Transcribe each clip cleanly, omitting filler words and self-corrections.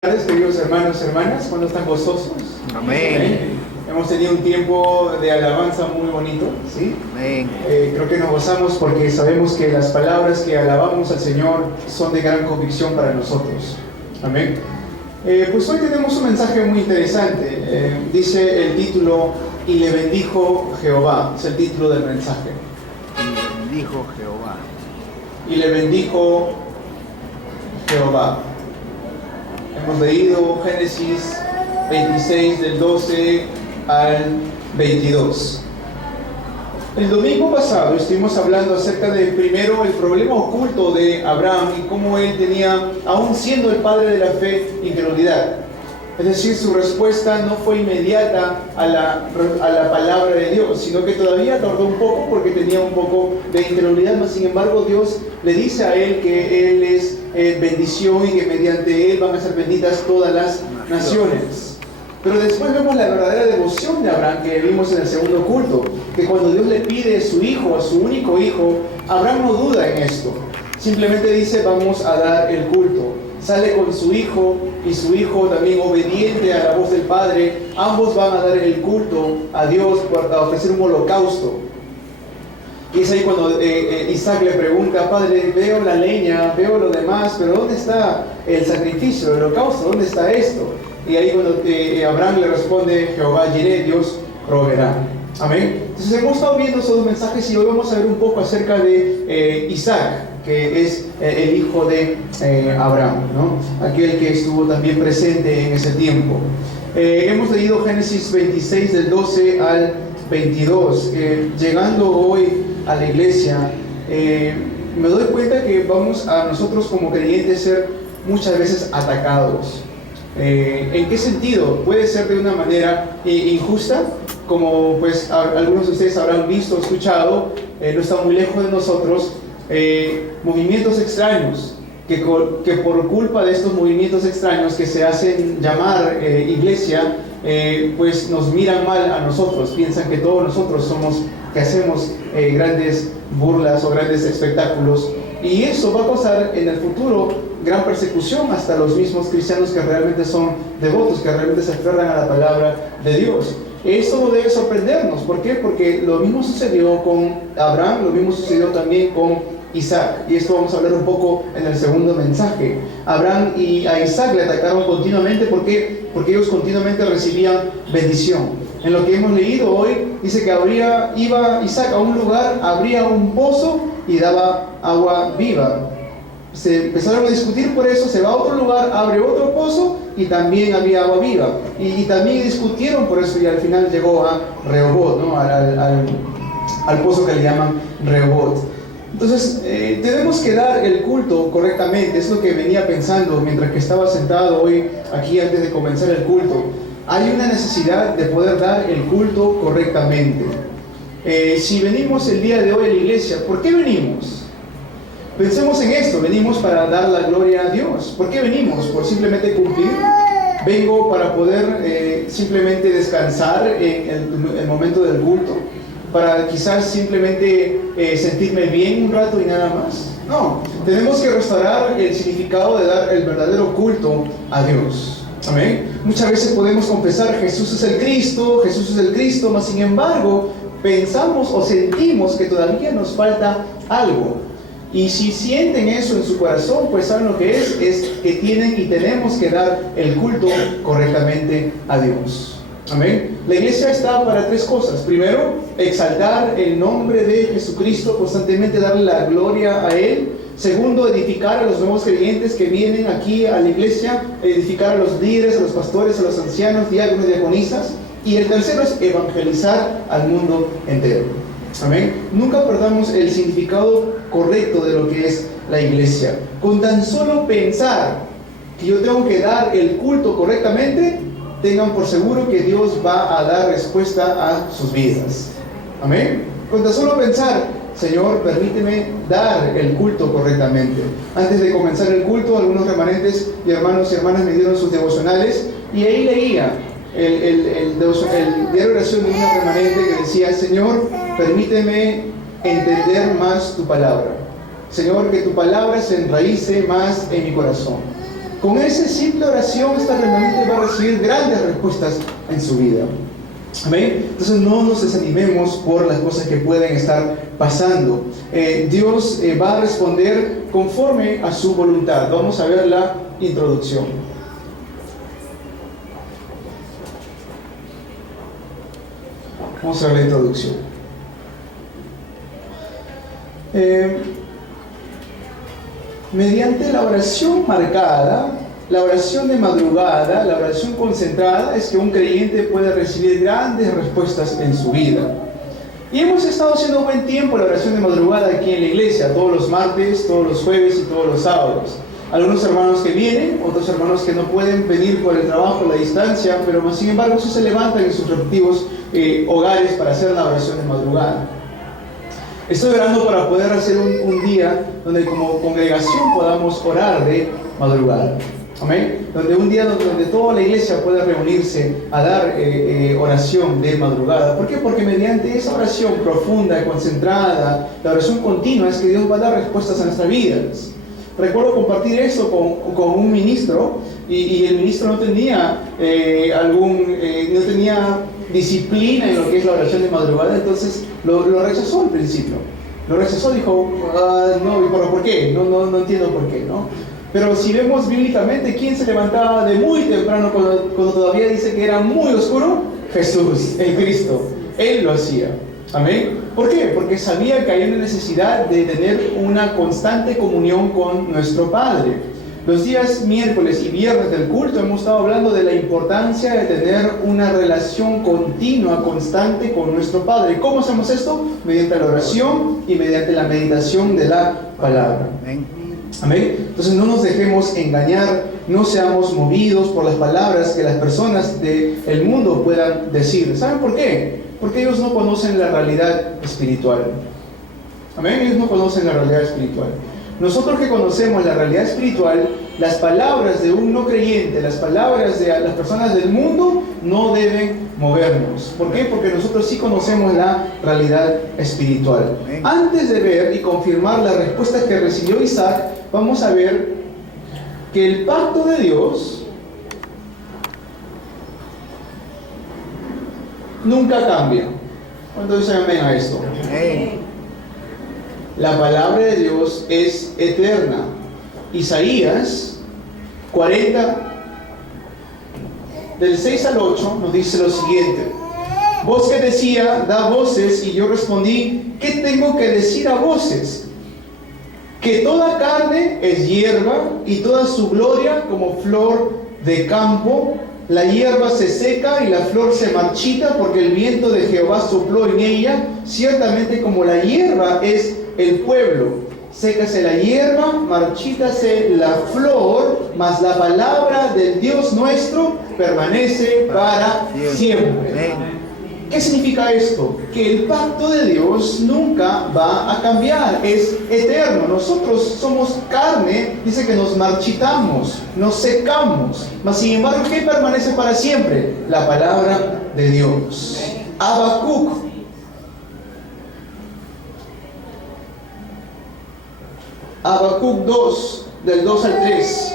Buenas tardes, queridos hermanos y hermanas, ¿cuándo están gozosos? Amén. Hemos tenido un tiempo de alabanza muy bonito, ¿sí? Amén. Creo que nos gozamos porque sabemos que las palabras que alabamos al Señor son de gran convicción para nosotros. Amén. Pues hoy tenemos un mensaje muy interesante. Dice el título, y le bendijo Jehová, es el título del mensaje. Y bendijo Jehová. Y le bendijo Jehová. Hemos leído Génesis 26 del 12 al 22. El domingo pasado estuvimos hablando acerca de primero el problema oculto de Abraham y cómo él tenía, aún siendo el padre de la fe, incredulidad. Es decir, su respuesta no fue inmediata a la palabra de Dios, sino que todavía tardó un poco porque tenía un poco de incredulidad. Mas, sin embargo, Dios le dice a él que él es bendición y que mediante él van a ser benditas todas las naciones. Pero después vemos la verdadera devoción de Abraham que vimos en el segundo culto, que cuando Dios le pide a su hijo, a su único hijo, Abraham no duda en esto. Simplemente dice, vamos a dar el culto. Sale con su hijo y su hijo también obediente a la voz del Padre. Ambos van a dar el culto a Dios para ofrecer un holocausto. Y es ahí cuando Isaac le pregunta, Padre, veo la leña, veo lo demás, pero ¿dónde está el sacrificio, el holocausto? ¿Dónde está esto? Y ahí cuando Abraham le responde, Jehová Jireh, Dios proveerá. Amén. Entonces hemos estado viendo esos dos mensajes y hoy vamos a ver un poco acerca de Isaac, que es el hijo de Abraham, ¿no? Aquel que estuvo también presente en ese tiempo. Hemos leído Génesis 26 del 12 al 22. Llegando hoy a la iglesia, me doy cuenta que vamos a nosotros como creyentes ser muchas veces atacados. ¿En qué sentido? Puede ser de una manera injusta, como pues algunos de ustedes habrán visto o escuchado, no está muy lejos de nosotros, movimientos extraños, que por culpa de estos movimientos extraños que se hacen llamar iglesia, pues nos miran mal a nosotros, piensan que todos nosotros somos, que hacemos grandes burlas o grandes espectáculos, y eso va a causar en el futuro gran persecución hasta los mismos cristianos que realmente son devotos, que realmente se aferran a la palabra de Dios. Esto no debe sorprendernos. ¿Por qué? Porque lo mismo sucedió con Abraham, lo mismo sucedió también con Isaac. Y esto vamos a hablar un poco en el segundo mensaje. Abraham y a Isaac le atacaron continuamente. ¿Por qué? Porque ellos continuamente recibían bendición. En lo que hemos leído hoy, dice que iba Isaac a un lugar, abría un pozo y daba agua viva. Se empezaron a discutir por eso, se va a otro lugar, abre otro pozo y también había agua viva. Y también discutieron por eso y al final llegó a Rehobot, ¿no? al pozo que le llaman Rehobot. Entonces, tenemos que dar el culto correctamente. Es lo que venía pensando mientras que estaba sentado hoy aquí antes de comenzar el culto. Hay una necesidad de poder dar el culto correctamente. Si venimos el día de hoy a la iglesia, ¿por qué venimos? Pensemos en esto, venimos para dar la gloria a Dios. ¿Por qué venimos? ¿Por simplemente cumplir? ¿Vengo para poder simplemente descansar en el momento del culto? ¿Para quizás simplemente sentirme bien un rato y nada más? No, tenemos que restaurar el significado de dar el verdadero culto a Dios. Amén. Muchas veces podemos confesar, Jesús es el Cristo, mas sin embargo, pensamos o sentimos que todavía nos falta algo. Y si sienten eso en su corazón, pues saben lo que es que tienen y tenemos que dar el culto correctamente a Dios. Amén. La iglesia está para tres cosas. Primero, exaltar el nombre de Jesucristo, constantemente darle la gloria a Él. Segundo, edificar a los nuevos creyentes que vienen aquí a la iglesia, edificar a los líderes, a los pastores, a los ancianos, diáconos y diaconisas. Y el tercero es evangelizar al mundo entero. Amén. Nunca perdamos el significado correcto de lo que es la iglesia. Con tan solo pensar que yo tengo que dar el culto correctamente, tengan por seguro que Dios va a dar respuesta a sus vidas. Amén. Con tan solo pensar, Señor, permíteme dar el culto correctamente. Antes de comenzar el culto, algunos remanentes y hermanos y hermanas me dieron sus devocionales y ahí leía el diario de oración de una remanente que decía, Señor, permíteme entender más tu palabra. Señor, que tu palabra se enraíce más en mi corazón. con esa simple oración, esta remanente va a recibir grandes respuestas en su vida. Amén. Entonces no nos desanimemos por las cosas que pueden estar pasando. Dios va a responder conforme a su voluntad. Vamos a ver la introducción. Vamos a ver la introducción. Mediante la oración marcada, la oración de madrugada, la oración concentrada, es que un creyente puede recibir grandes respuestas en su vida. Y hemos estado haciendo buen tiempo la oración de madrugada aquí en la iglesia, todos los martes, todos los jueves y todos los sábados. Algunos hermanos que vienen, otros hermanos que no pueden venir por el trabajo, la distancia, pero sin embargo sí se levantan en sus respectivos hogares para hacer la oración de madrugada. Estoy orando para poder hacer un día donde como congregación podamos orar de madrugada. Amén. Donde un día donde toda la iglesia pueda reunirse a dar oración de madrugada. ¿Por qué? Porque mediante esa oración profunda, concentrada, la oración continua, es que Dios va a dar respuestas a nuestras vidas. Recuerdo compartir eso con un ministro y el ministro no tenía no tenía disciplina en lo que es la oración de madrugada, entonces lo rechazó al principio. Lo rechazó, dijo, no, ¿pero por qué? No entiendo por qué, ¿no? Pero si vemos bíblicamente, ¿quién se levantaba de muy temprano cuando todavía dice que era muy oscuro? Jesús, el Cristo. Él lo hacía. Amén. ¿Por qué? Porque sabía que hay una necesidad de tener una constante comunión con nuestro Padre. Los días miércoles y viernes del culto hemos estado hablando de la importancia de tener una relación continua, constante con nuestro Padre. ¿Cómo hacemos esto? Mediante la oración y mediante la meditación de la palabra. Amén. Entonces no nos dejemos engañar, no seamos movidos por las palabras que las personas del mundo puedan decir. ¿Saben por qué? Porque ellos no conocen la realidad espiritual. Amén. Ellos no conocen la realidad espiritual. Nosotros que conocemos la realidad espiritual, las palabras de un no creyente, las palabras de las personas del mundo no deben movernos. ¿Por qué? Porque nosotros sí conocemos la realidad espiritual. Antes de ver y confirmar la respuesta que recibió Isaac, vamos a ver que el pacto de Dios nunca cambia. ¿Cuántos dicen amén a esto? La palabra de Dios es eterna. Isaías 40, del 6 al 8, nos dice lo siguiente: voz que decía, da voces, y yo respondí, ¿qué tengo que decir a voces? Que toda carne es hierba, y toda su gloria como flor de campo. La hierba se seca y la flor se marchita, porque el viento de Jehová sopló en ella. Ciertamente como la hierba es el pueblo. Sécase la hierba, marchítase la flor, mas la palabra del Dios nuestro permanece para siempre. ¿Qué significa esto? Que el pacto de Dios nunca va a cambiar, es eterno. Nosotros somos carne, dice que nos marchitamos, nos secamos, mas sin embargo, ¿qué permanece para siempre? La palabra de Dios. Habacuc Habacuc 2, del 2 al 3,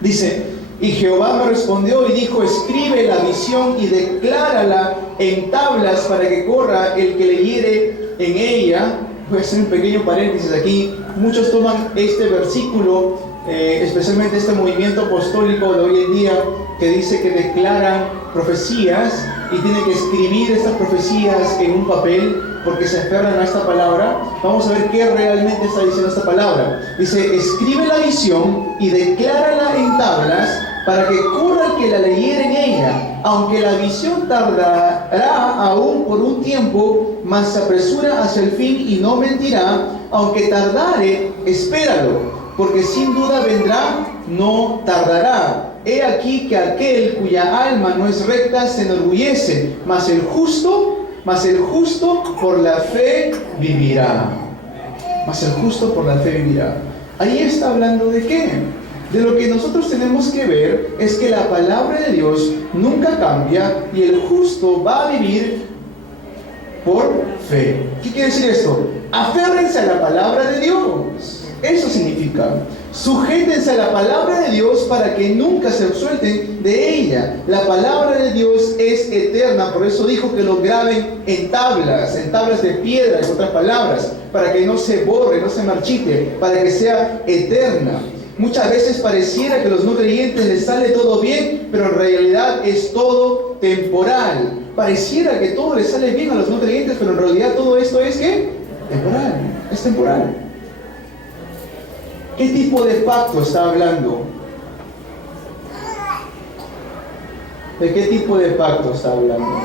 dice: y Jehová me respondió y dijo, escribe la visión y declárala en tablas para que corra el que leyere en ella. Voy a hacer un pequeño paréntesis aquí. Muchos toman este versículo, especialmente este movimiento apostólico de hoy en día, que dice que declaran profecías y tienen que escribir estas profecías en un papel porque se aferran a esta palabra. Vamos a ver qué realmente está diciendo esta palabra. Dice, escribe la visión y declárala en tablas para que corra el que la leyere en ella. Aunque la visión tardará aún por un tiempo, mas se apresura hacia el fin y no mentirá. Aunque tardare, espéralo, porque sin duda vendrá, no tardará. He aquí que aquel cuya alma no es recta se enorgullece, mas el justo por la fe vivirá. Mas el justo por la fe vivirá. Ahí está hablando de qué. De lo que nosotros tenemos que ver es que la palabra de Dios nunca cambia y el justo va a vivir por fe. ¿Qué quiere decir esto? Aférrense a la palabra de Dios. Eso significa. Sujétense a la palabra de Dios para que nunca se suelten de ella. La palabra de Dios es eterna, por eso dijo que lo graben en tablas de piedra, en otras palabras, para que no se borre, no se marchite, para que sea eterna. Muchas veces pareciera que a los no creyentes les sale todo bien, pero en realidad es todo temporal. Pareciera que todo les sale bien a los no creyentes, pero en realidad todo esto es ¿qué? Temporal, es temporal. ¿Qué tipo de pacto está hablando? ¿De qué tipo de pacto está hablando?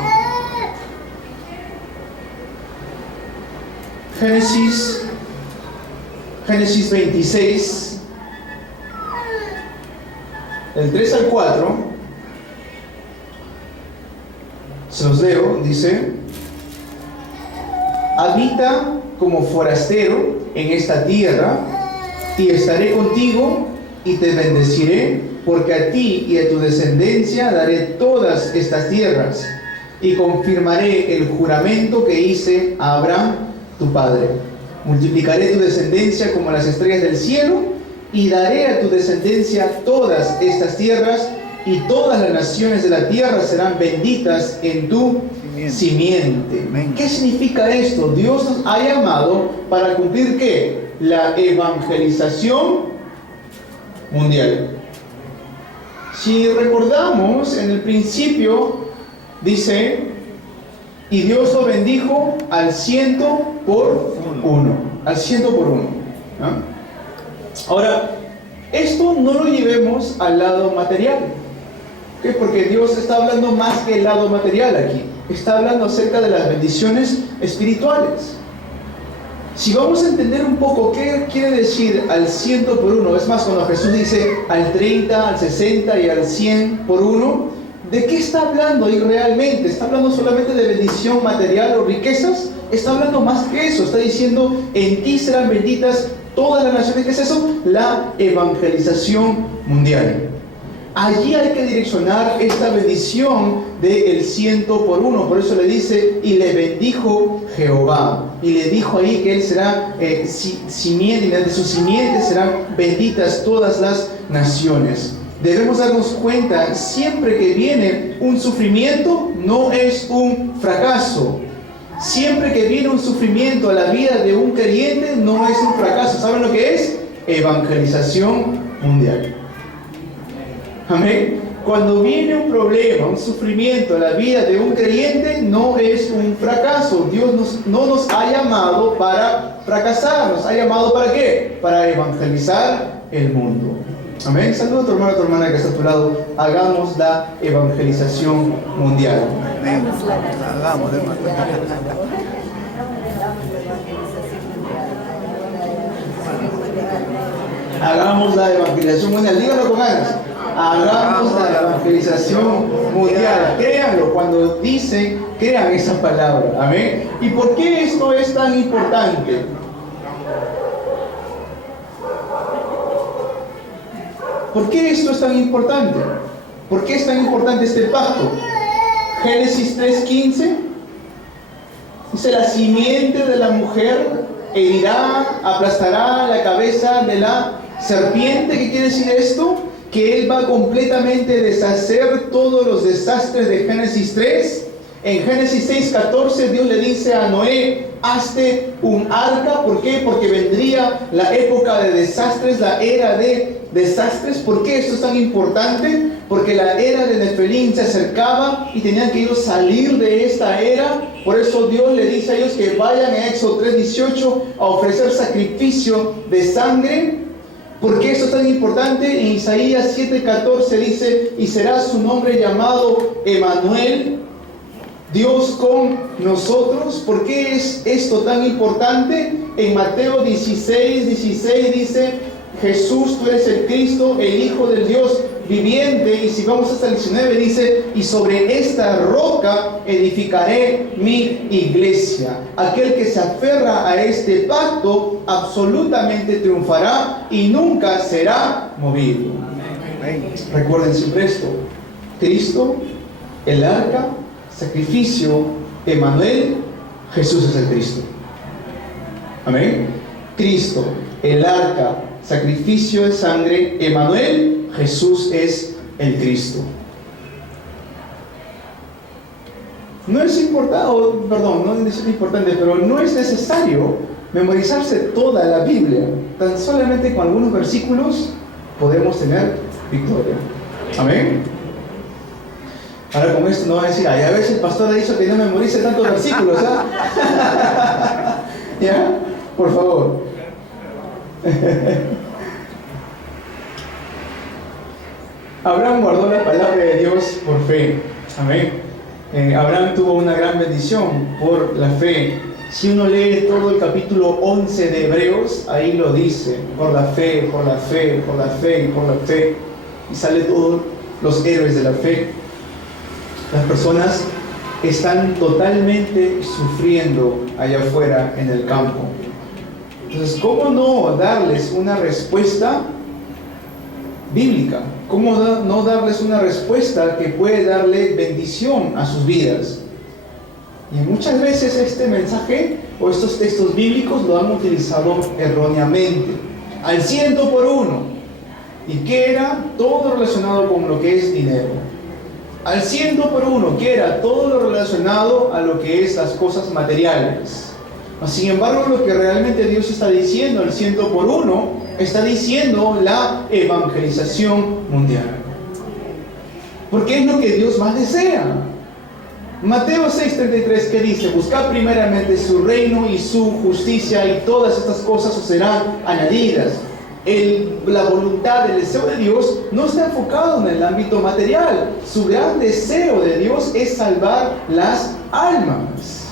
Génesis 26, del 3 al 4, se los leo, dice: habita como forastero en esta tierra, y estaré contigo y te bendeciré, porque a ti y a tu descendencia daré todas estas tierras, y confirmaré el juramento que hice a Abraham, tu padre. Multiplicaré tu descendencia como las estrellas del cielo, y daré a tu descendencia todas estas tierras, y todas las naciones de la tierra serán benditas en tu simiente. ¿Qué significa esto? Dios nos ha llamado para cumplir ¿qué? La evangelización mundial. Si recordamos, en el principio dice: y Dios lo bendijo al 100 por uno. Al 100 por uno. ¿No? Ahora, esto no lo llevemos al lado material. ¿Qué? Porque Dios está hablando más que el lado material aquí. Está hablando acerca de las bendiciones espirituales. Si vamos a entender un poco qué quiere decir al 100 por uno, es más, cuando Jesús dice al 30, al 60 y al 100 por uno, ¿de qué está hablando ahí realmente? ¿Está hablando solamente de bendición material o riquezas? Está hablando más que eso. Está diciendo: en ti serán benditas todas las naciones. ¿Qué es eso? La evangelización mundial. Allí hay que direccionar esta bendición del 100 por uno. Por eso le dice: y le bendijo Jehová. Y le dijo ahí que él será simiente, y de su simiente serán benditas todas las naciones. Debemos darnos cuenta, siempre que viene un sufrimiento, no es un fracaso. Siempre que viene un sufrimiento a la vida de un creyente, no es un fracaso. ¿Saben lo que es? Evangelización mundial. Amén. Cuando viene un problema, un sufrimiento a la vida de un creyente, no es un fracaso. Dios no nos ha llamado para fracasar. ¿Nos ha llamado para qué? Para evangelizar el mundo. Amén. Saluda a tu hermano, a tu hermana que está a tu lado. Hagamos la evangelización mundial. Amén. Hagamos, hermano. Hagamos la evangelización mundial. Díganlo con ganas. Hagamos la evangelización mundial. Créanlo, cuando dicen, crean esa palabra. Amén. ¿Y por qué esto es tan importante? ¿Por qué esto es tan importante? ¿Por qué es tan importante este pacto? Génesis 3:15 dice: la simiente de la mujer herirá, aplastará la cabeza de la serpiente. ¿Qué quiere decir esto? Que él va a completamente deshacer todos los desastres de Génesis 3. En Génesis 6:14 Dios le dice a Noé: hazte un arca. ¿Por qué? Porque vendría la época de desastres, la era de desastres. ¿Por qué esto es tan importante? Porque la era de Nefelín se acercaba y tenían que ellos salir de esta era. Por eso Dios le dice a ellos que vayan en Éxodo 3:18 a ofrecer sacrificio de sangre. ¿Por qué esto es tan importante? En Isaías 7:14 dice: y será su nombre llamado Emanuel, Dios con nosotros. ¿Por qué es esto tan importante? En Mateo 16:16 dice: Jesús, tú eres el Cristo, el Hijo del Dios viviente. Y si vamos hasta el 19 dice: y sobre esta roca edificaré mi iglesia. Aquel que se aferra a este pacto absolutamente triunfará y nunca será movido. Amén. Recuerden siempre esto: Cristo, el arca, sacrificio, Emanuel, Jesús es el Cristo. Amén. Cristo, el arca, sacrificio de sangre, Emmanuel, Jesús es el Cristo. No es importante, pero no es necesario memorizarse toda la Biblia. Tan solamente con algunos versículos podemos tener victoria. Amén. Ahora con esto no va a decir, ay, a ver si el pastor ha dicho que no memorice tantos versículos, ¿ah? ¿Ya? Por favor. Abraham guardó la palabra de Dios por fe. Amén. Abraham tuvo una gran bendición por la fe. Si uno lee todo el capítulo 11 de Hebreos, ahí lo dice, por la fe, por la fe, por la fe y por la fe. Y sale todos los héroes de la fe. Las personas están totalmente sufriendo allá afuera en el campo. Entonces, ¿cómo no darles una respuesta bíblica? ¿Cómo no darles una respuesta que puede darle bendición a sus vidas? Y muchas veces este mensaje o estos textos bíblicos lo han utilizado erróneamente, al 100%. ¿Y qué era? Todo relacionado con lo que es dinero. Al 100%, que era todo lo relacionado a lo que es las cosas materiales. Sin embargo, lo que realmente Dios está diciendo al 100%, está diciendo la evangelización mundial. Porque es lo que Dios más desea. Mateo 6:33, que dice: buscad primeramente su reino y su justicia, y todas estas cosas os serán añadidas. La voluntad, el deseo de Dios no está enfocado en el ámbito material. Su gran deseo de Dios es salvar las almas.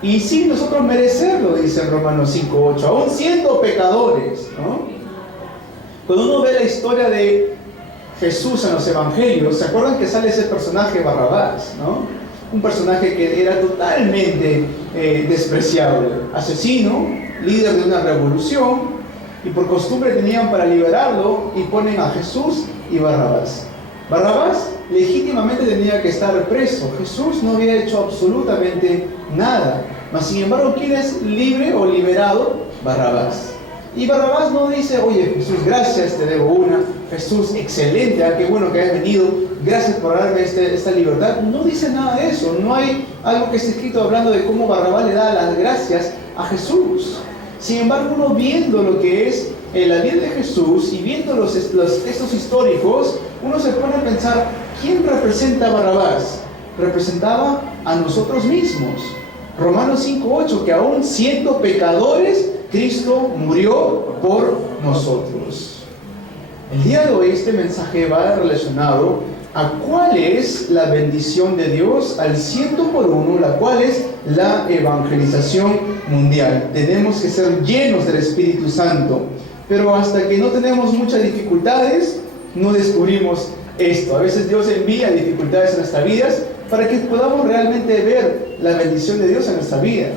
Y sin nosotros merecerlo, dice en Romanos 5:8, aún siendo pecadores, ¿no? Cuando uno ve la historia de Jesús en los evangelios, ¿se acuerdan que sale ese personaje Barrabás, ¿no? Un personaje que era totalmente despreciable, asesino, líder de una revolución, y por costumbre tenían para liberarlo y ponen a Jesús y Barrabás. Barrabás legítimamente tenía que estar preso. Jesús no había hecho absolutamente nada. Mas sin embargo, ¿quién es libre o liberado? Barrabás. Y Barrabás no dice: oye Jesús, gracias, te debo una. Jesús, excelente, qué bueno que hayas venido, gracias por darme esta libertad. No dice nada de eso. No hay algo que esté escrito hablando de cómo Barrabás le da las gracias a Jesús. Sin embargo, uno viendo lo que es la vida de Jesús y viendo los textos históricos, uno se pone a pensar: ¿quién representa a Barrabás? Representaba a nosotros mismos. Romanos 5:8, que aún siendo pecadores, Cristo murió por nosotros. El día de hoy este mensaje va relacionado a cuál es la bendición de Dios al 100%, la cual es la evangelización mundial. Tenemos que ser llenos del Espíritu Santo, pero hasta que no tenemos muchas dificultades, no descubrimos esto. A veces Dios envía dificultades en nuestras vidas para que podamos realmente ver la bendición de Dios en nuestras vidas.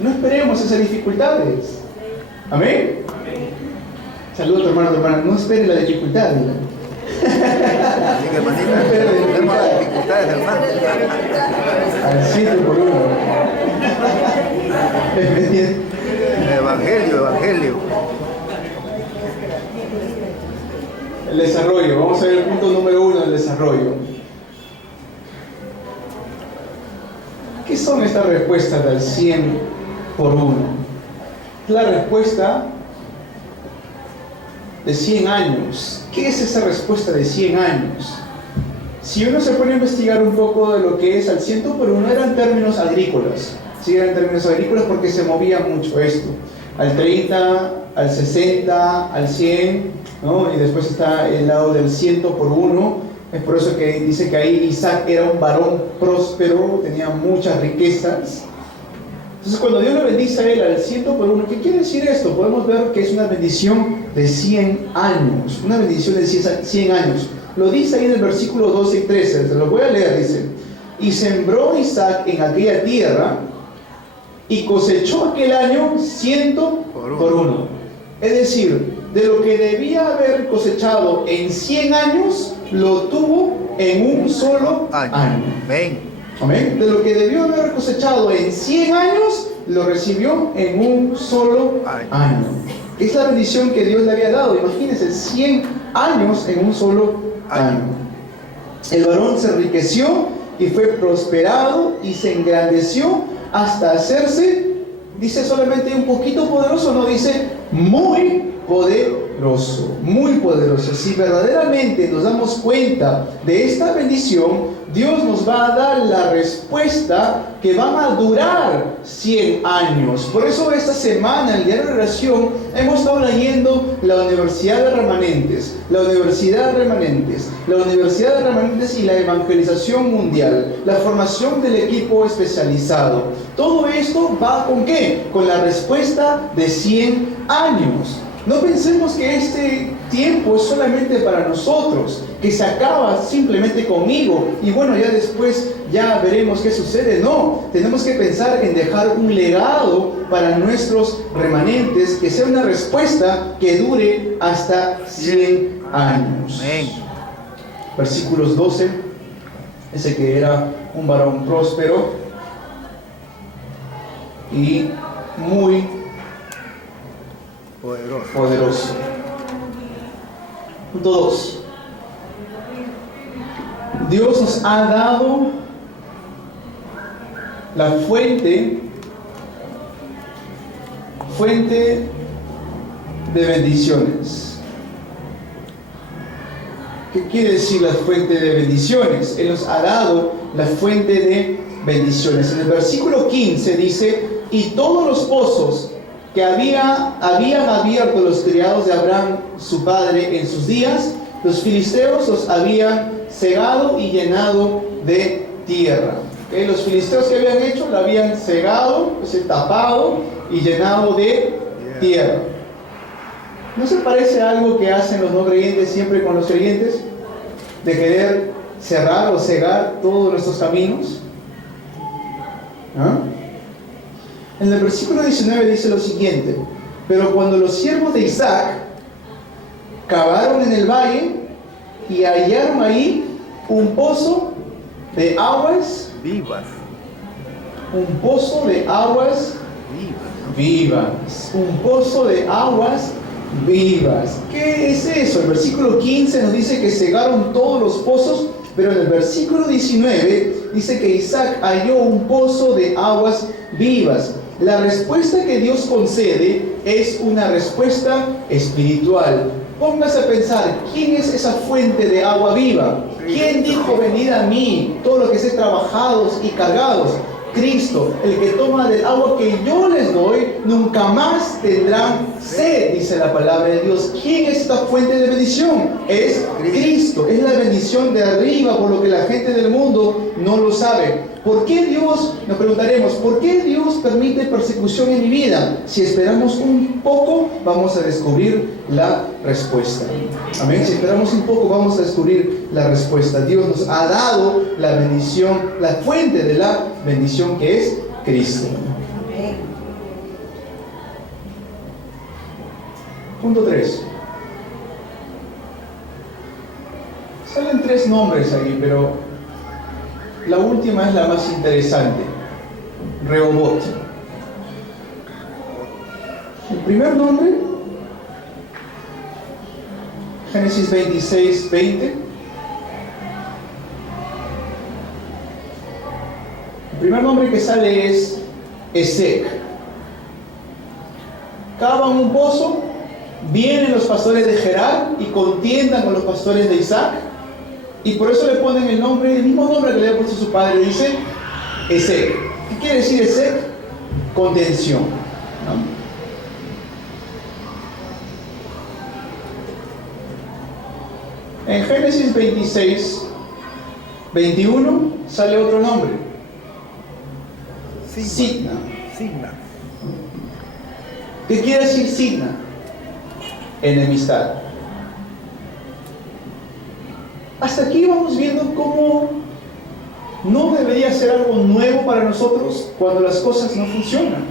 No esperemos esas dificultades. Amén. Saludos a tu hermano, tu hermana. No espere la dificultad. Así que, hermanita, tenemos las dificultades, hermano. Al 100%. Evangelio. El desarrollo. Vamos a ver el punto número 1 del desarrollo. ¿Qué son estas respuestas del 100%? La respuesta de 100 años. ¿Qué es esa respuesta de 100 años? Si uno se pone a investigar un poco de lo que es al 100%, eran términos agrícolas. Sí, eran términos agrícolas porque se movía mucho esto. Al 30, al 60, al 100, ¿no? Y después está el lado del 100%. Es por eso que dice que ahí Isaac era un varón próspero, tenía muchas riquezas. Entonces, cuando Dios le bendice a él al 100%, ¿qué quiere decir esto? Podemos ver que es una bendición de 100 años. Una bendición de 100 años. Lo dice ahí en el versículo 12 y 13. Se lo voy a leer, dice: y sembró Isaac en aquella tierra y cosechó aquel año 100%. Es decir, de lo que debía haber cosechado en 100 años, lo tuvo en un solo año. Amén. Amén. De lo que debió haber cosechado en 100 años, lo recibió en un solo año. Es la bendición que Dios le había dado. Imagínense, 100 años en un solo año. El varón se enriqueció y fue prosperado y se engrandeció hasta hacerse, dice solamente un poquito poderoso, no dice muy poderoso, muy poderoso. Si verdaderamente nos damos cuenta de esta bendición, Dios nos va a dar la respuesta que van a durar 100 años. Por eso esta semana, el diario de oración, hemos estado leyendo la Universidad de Remanentes, la Universidad de Remanentes, la Universidad de Remanentes y la evangelización mundial, la formación del equipo especializado. Todo esto va ¿con qué? Con la respuesta de 100 años. No pensemos que este tiempo es solamente para nosotros, que se acaba simplemente conmigo y bueno, ya después ya veremos qué sucede. No, tenemos que pensar en dejar un legado para nuestros remanentes, que sea una respuesta que dure hasta 100 años. Amén. Versículos 12, ese que era un varón próspero y muy poderoso. Punto 2. Dios nos ha dado la fuente de bendiciones. ¿Qué quiere decir la fuente de bendiciones? Él nos ha dado la fuente de bendiciones. En el versículo 15 dice: y todos los pozos que habían abierto los criados de Abraham su padre en sus días, los filisteos los habían cegado y llenado de tierra. ¿Okay? Los filisteos que habían hecho, lo habían cegado, tapado y llenado de tierra. ¿No se parece a algo que hacen los no creyentes siempre con los creyentes? De querer cerrar o cegar todos nuestros caminos. ¿Ah? En el versículo 19 dice lo siguiente: pero cuando los siervos de Isaac cavaron en el valle y hallaron ahí un pozo de aguas vivas, un pozo de aguas vivas, un pozo de aguas vivas. ¿Qué es eso? El versículo 15 nos dice que cegaron todos los pozos, pero en el versículo 19 dice que Isaac halló un pozo de aguas vivas. La respuesta que Dios concede es una respuesta espiritual. Póngase a pensar, ¿quién es esa fuente de agua viva? ¿Quién dijo: venid a mí, todos los que estéis trabajados y cargados? Cristo, el que toma del agua que yo les doy, nunca más tendrán sed, dice la palabra de Dios. ¿Quién es esta fuente de bendición? Es Cristo, es la bendición de arriba, por lo que la gente del mundo no lo sabe. ¿Por qué Dios, nos preguntaremos, por qué Dios permite persecución en mi vida? Si esperamos un poco, vamos a descubrir la respuesta. Amén. Si esperamos un poco, vamos a descubrir la respuesta. Dios nos ha dado la bendición, la fuente de la bendición, que es Cristo. Amén. Punto 3. Salen 3 nombres ahí, pero la última es la más interesante: Rehobot. El primer nombre, Génesis 26, 20. El primer nombre que sale es Esek. Cavan un pozo, vienen los pastores de Gerar y contiendan con los pastores de Isaac, y por eso le ponen el nombre, el mismo nombre que le había puesto su padre. Dice Esek. ¿Qué quiere decir Esek? Contención, ¿no? En Génesis 26, 21 sale otro nombre: Signa. ¿Qué quiere decir Signa? Enemistad. Hasta aquí vamos viendo cómo no debería ser algo nuevo para nosotros cuando las cosas no funcionan.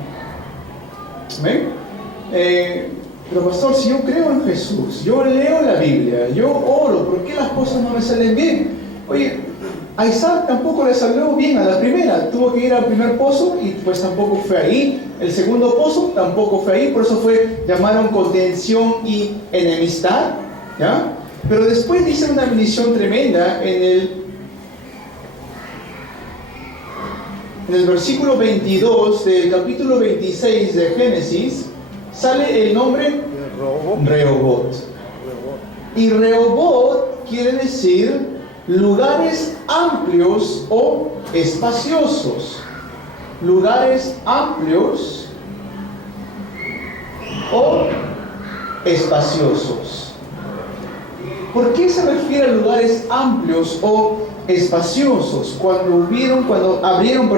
¿Ven? Pero pastor, si yo creo en Jesús, yo leo la Biblia, yo oro, ¿por qué las cosas no me salen bien? Oye, A Isaac tampoco le salió bien a la primera, tuvo que ir al primer pozo y pues tampoco fue ahí. El segundo pozo tampoco fue ahí, por eso llamaron contención y enemistad, ¿ya? Pero después dice una bendición tremenda en el versículo 22 del capítulo 26 de Génesis, sale el nombre Rehobot. Y Rehobot quiere decir lugares amplios o espaciosos. Lugares amplios o espaciosos. ¿Por qué se refiere a lugares amplios o espaciosos? Cuando abrieron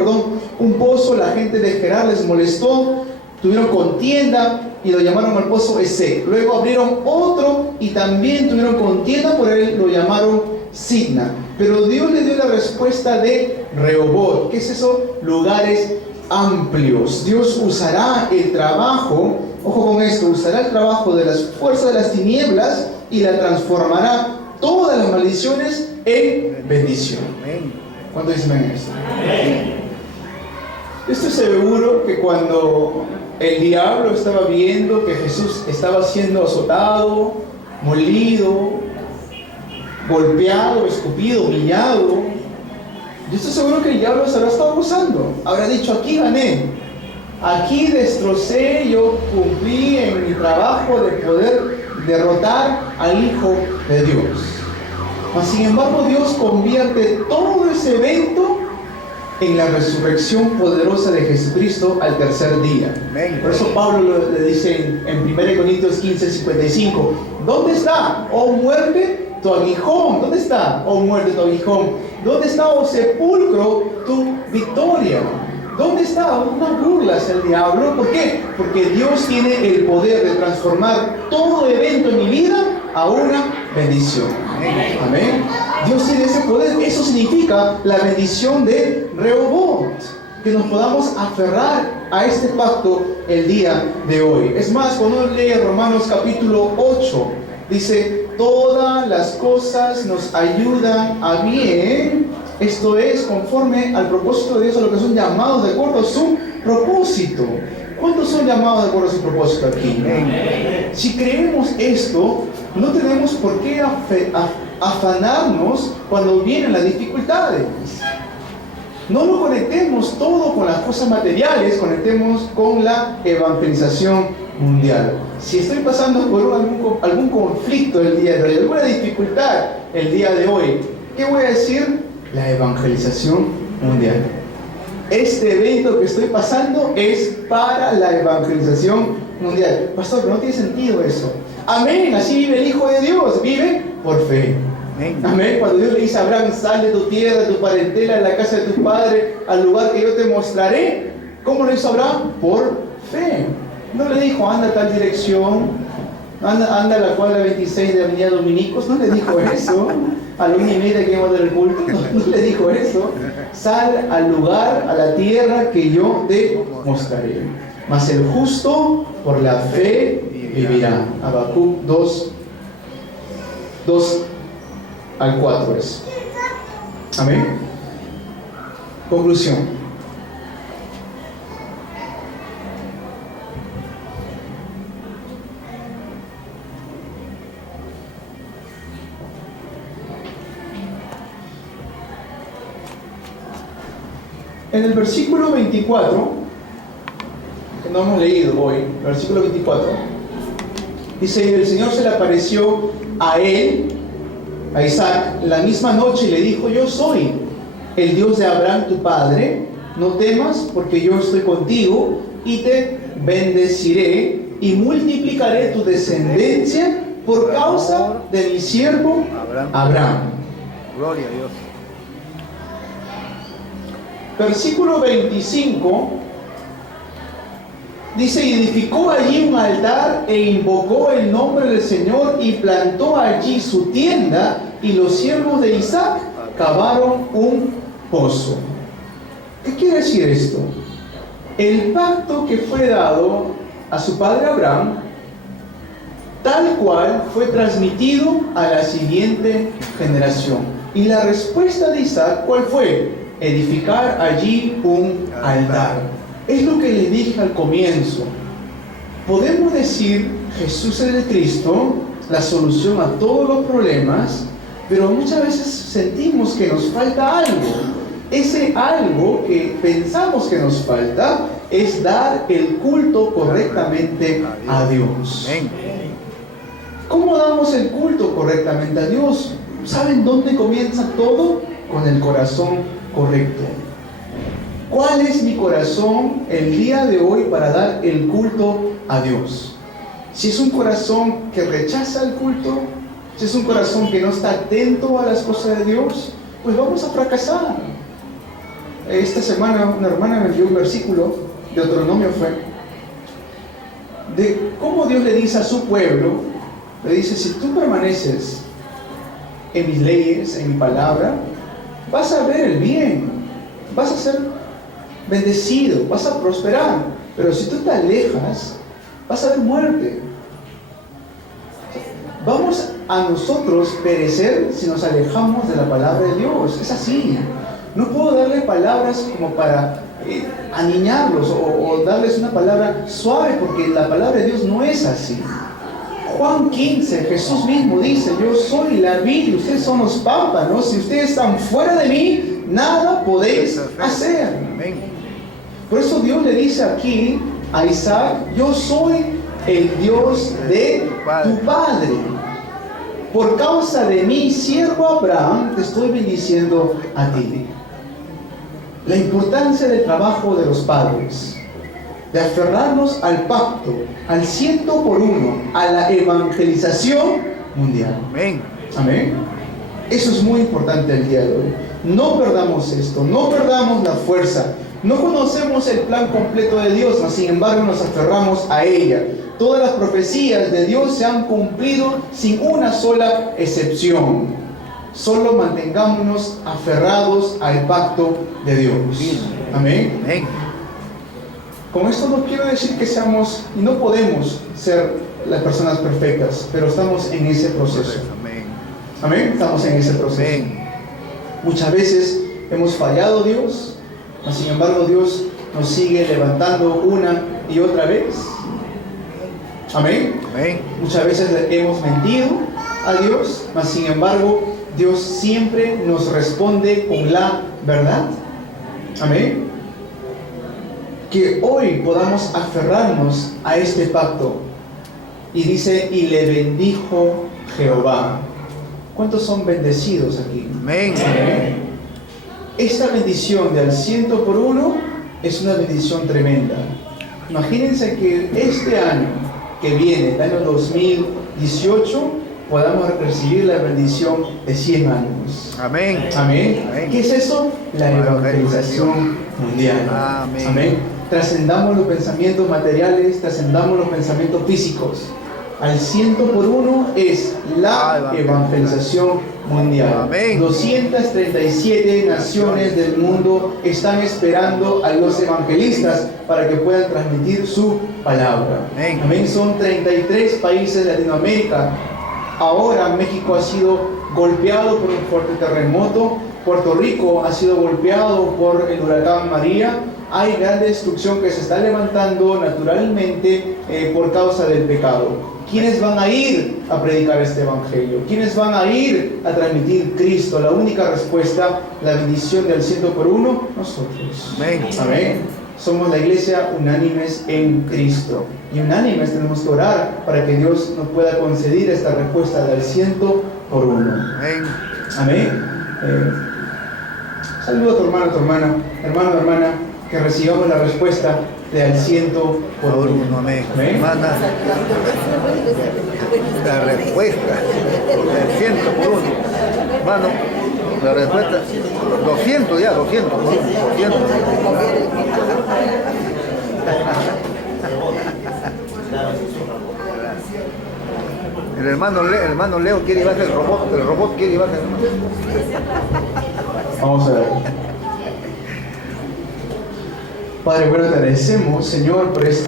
un pozo, la gente de Gerar les molestó, tuvieron contienda y lo llamaron al pozo Esek. Luego abrieron otro y también tuvieron contienda por él, lo llamaron Sidna. Pero Dios le dio la respuesta de Rehobot. ¿Qué es eso? Lugares amplios. Dios usará el trabajo, ojo con esto, usará el trabajo de las fuerzas de las tinieblas y la transformará todas las maldiciones en bendición. ¿Cuánto dicen en esto? Estoy seguro que cuando el diablo estaba viendo que Jesús estaba siendo azotado, molido, golpeado, escupido, humillado, yo estoy seguro que el diablo se lo estaba usando. Habrá dicho: aquí gané, aquí destrocé, yo cumplí en mi trabajo de poder derrotar al Hijo de Dios. Mas sin embargo, Dios convierte todo ese evento en la resurrección poderosa de Jesucristo al tercer día. Por eso Pablo le dice en 1 Corintios 15:55: ¿dónde está, oh muerte, tu aguijón? ¿Dónde está, oh muerte, tu aguijón? ¿Dónde está, oh sepulcro, tu victoria? ¿Dónde está? Una burla hacia el diablo. ¿Por qué? Porque Dios tiene el poder de transformar todo evento en mi vida a una bendición. Amén. Dios tiene ese poder. Eso significa la bendición de Rehobot, que nos podamos aferrar a este pacto el día de hoy. Es más, cuando uno lee Romanos capítulo 8, dice: todas las cosas nos ayudan a bien, esto es, conforme al propósito de Dios, a lo que son llamados de acuerdo a su propósito. ¿Cuántos son llamados de acuerdo a su propósito aquí? Si creemos esto, no tenemos por qué afanarnos cuando vienen las dificultades. No lo conectemos todo con las cosas materiales, conectemos con la evangelización mundial. Si estoy pasando por algún conflicto el día de hoy, alguna dificultad el día de hoy, ¿qué voy a decir? La evangelización mundial. Este evento que estoy pasando es para la evangelización mundial. Pastor, no tiene sentido eso. Amén, así vive el Hijo de Dios, vive por fe. Amén. Cuando Dios le dice a Abraham: sal de tu tierra, de tu parentela, de la casa de tu padre, al lugar que yo te mostraré. ¿Cómo lo hizo Abraham? Por fe. No le dijo: anda a tal dirección, anda a la cuadra 26 de Avenida Dominicos. No le dijo eso. A la 1:30 que íbamos a dar el culto. No le dijo eso. Sal al lugar, a la tierra que yo te mostraré. Mas el justo por la fe vivirá. Habacuc 2:2-4 es. Amén. Conclusión. En el versículo 24, que no hemos leído hoy, el versículo 24, dice: el Señor se le apareció a él, a Isaac, la misma noche y le dijo: yo soy el Dios de Abraham tu padre, no temas, porque yo estoy contigo y te bendeciré y multiplicaré tu descendencia por causa de mi siervo Abraham. Gloria a Dios. Versículo 25 dice: y edificó allí un altar e invocó el nombre del Señor y plantó allí su tienda, y los siervos de Isaac cavaron un pozo. ¿Qué quiere decir esto? El pacto que fue dado a su padre Abraham, tal cual fue transmitido a la siguiente generación. Y la respuesta de Isaac, ¿cuál fue? Edificar allí un altar. Es lo que le dije al comienzo. Podemos decir, Jesús es el Cristo, la solución a todos los problemas, pero muchas veces sentimos que nos falta algo. Ese algo que pensamos que nos falta es dar el culto correctamente a Dios. ¿Cómo damos el culto correctamente a Dios? ¿Saben dónde comienza todo? Con el corazón correcto. ¿Cuál es mi corazón el día de hoy para dar el culto a Dios? Si es un corazón que rechaza el culto, si es un corazón que no está atento a las cosas de Dios, pues vamos a fracasar. Esta semana una hermana me envió un versículo de Deuteronomio, de cómo Dios le dice a su pueblo, le dice: si tú permaneces en mis leyes, en mi palabra, vas a ver el bien, vas a ser bendecido, vas a prosperar. Pero si tú te alejas, vas a ver muerte. Vamos a nosotros perecer si nos alejamos de la palabra de Dios. Es así. No puedo darle palabras como para aniñarlos o darles una palabra suave, porque la palabra de Dios no es así. Juan 15, Jesús mismo dice: yo soy la vid y ustedes son los pámpanos. Si ustedes están fuera de mí, nada podéis hacer. Por eso Dios le dice aquí a Isaac: yo soy el Dios de tu padre. Por causa de mi siervo Abraham te estoy bendiciendo a ti. La importancia del trabajo de los padres, de aferrarnos al pacto, al 100%, a la evangelización mundial. Amén. Amén. Eso es muy importante el día de hoy. No perdamos esto, no perdamos la fuerza. No conocemos el plan completo de Dios, mas sin embargo nos aferramos a ella. Todas las profecías de Dios se han cumplido sin una sola excepción. Solo mantengámonos aferrados al pacto de Dios. Amén. Amén. Con esto no quiero decir que seamos, y no podemos ser las personas perfectas, pero estamos en ese proceso. Amén. Amén. Estamos en ese proceso. Amén. Muchas veces hemos fallado a Dios, mas sin embargo Dios nos sigue levantando una y otra vez. Amén. Amén. Muchas veces hemos mentido a Dios, mas sin embargo Dios siempre nos responde con la verdad. Amén. Que hoy podamos aferrarnos a este pacto. Y dice: y le bendijo Jehová. ¿Cuántos son bendecidos aquí? Amén. Amén. Esta bendición de al 100% es una bendición tremenda. Imagínense que este año que viene, el año 2018, podamos recibir la bendición de 100 años. Amén. Amén. Amén. ¿Qué es eso? La evangelización mundial. Amén. Amén. Trascendamos los pensamientos materiales, trascendamos los pensamientos físicos. Al 100% es la evangelización mundial. Amén. 237 naciones del mundo están esperando a los evangelistas para que puedan transmitir su palabra. Amén. Amén. Son 33 países de Latinoamérica. Ahora México ha sido golpeado por un fuerte terremoto. Puerto Rico ha sido golpeado por el huracán María. Hay gran destrucción que se está levantando naturalmente por causa del pecado. ¿Quiénes van a ir a predicar este evangelio? ¿Quiénes van a ir a transmitir Cristo? La única respuesta, la bendición del 100%, nosotros. Amén. Amén. Somos la iglesia unánimes en Cristo. Y unánimes tenemos que orar para que Dios nos pueda conceder esta respuesta del 100%. Amén. Amén. Saluda a tu hermano, hermano, hermana, que recibamos la respuesta de al 100%. Amén. Amén. Hermana, la respuesta del 100%. Hermano, la respuesta 200 ya, 200. El hermano Leo quiere llevarse el robot quiere llevarse el robot. Vamos a ver. Padre, bueno, te agradecemos, Señor, por esta